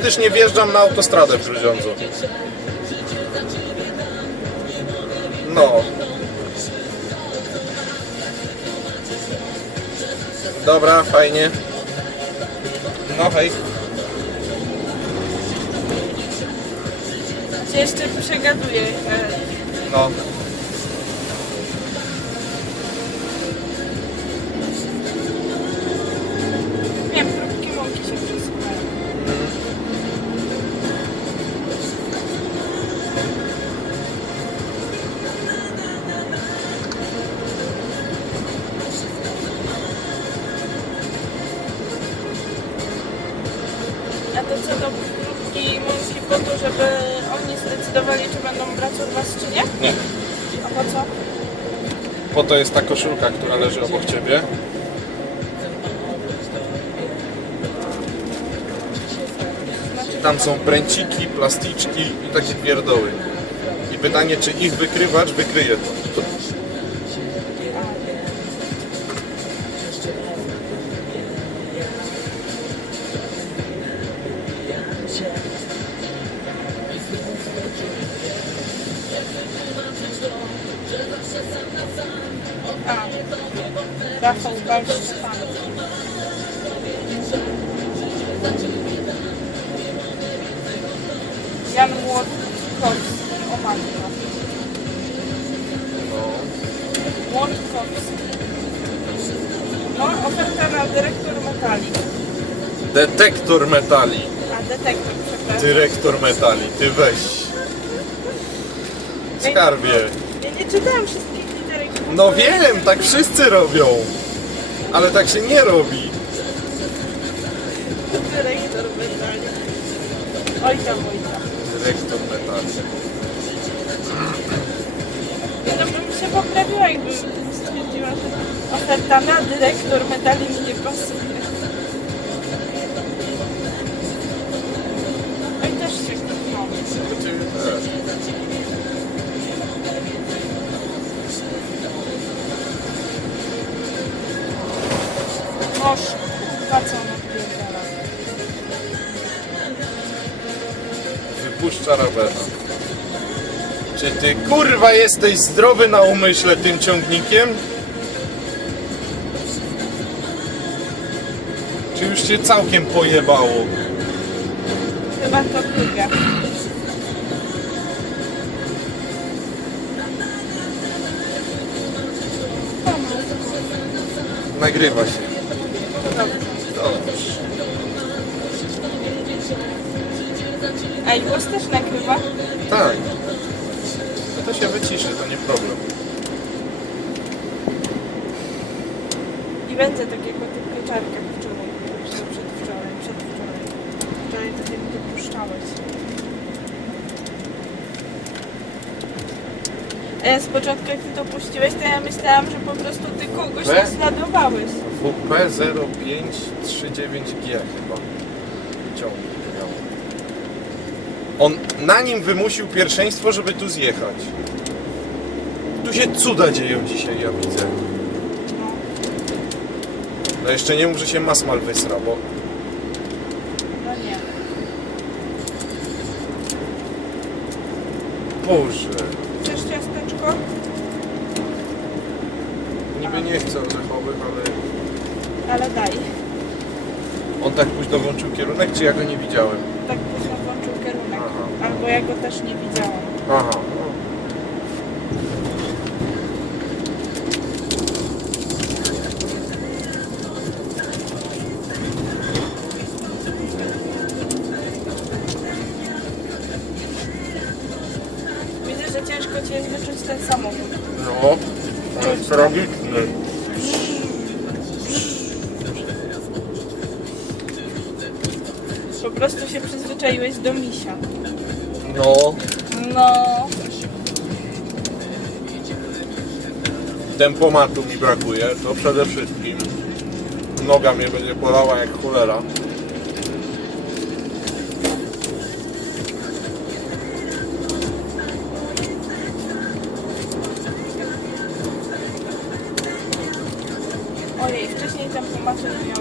gdyż nie wjeżdżam na autostradę w Grudziądzu. No. Dobra, fajnie. No hej. Cię jeszcze przegaduję. e, No. Co do próbki mąki po to, żeby oni zdecydowali, czy będą brać od was, czy nie? Nie. A po co? Po to jest ta koszulka, która leży obok ciebie. Tam są pręciki, plasticzki i takie pierdoły. I pytanie, czy ich wykrywacz wykryje to. Rafał Balszczan. Jan Młotkowski, o matko. Młotkowski. No, oferta na dyrektor metali. Detektor metali. A, detektor, przepraszam. Dyrektor metali. Ty weź. Skarbie. Ja nie czytałam wszystkich. No wiem, tak wszyscy robią. Ale tak się nie robi. Dyrektor metali. Oj tam, oj tam. Dyrektor metali. No bym się poprawiła, jakbym stwierdziła, że oferta na dyrektor metali mi nie pasuje. Oj, też się no. Ciebie też. Rabena. Czy ty kurwa jesteś zdrowy na umyśle tym ciągnikiem? Czy już cię całkiem pojebało? Chyba to druga. Nagrywa się. Dobrze. A i głos też nagrywa? Tak. No to się wyciszy, to nie problem. I będzie takiego tych pieczarkach wczoraj. Czy to przedwczoraj, przedwczoraj. Wczoraj to nie dopuszczałeś. A ja z początku jak ty to puściłeś, to ja myślałam, że po prostu ty kogoś We? naśladowałeś. WP0539G chyba. Miał. On na nim wymusił pierwszeństwo, żeby tu zjechać. Tu się cuda dzieją dzisiaj, ja widzę. No. Jeszcze nie mów, że się masmal wysra, bo No nie. Boże. Chcesz ciasteczko? Niby nie chcę orzechowych, ale Ale daj. on tak późno włączył kierunek, czy ja go nie widziałem? Tak późno włączył kierunek. Aha. Albo ja go też nie widziałam. Aha. Widzę, że ciężko ci jest wyczuć ten samochód. No, to jest tragiczny. Po prostu się przyzwyczaiłeś do misia. No, No. tempomatu mi brakuje, to przede wszystkim. Noga mnie będzie bolała jak cholera. Ojej, wcześniej tempomatu nie miałeś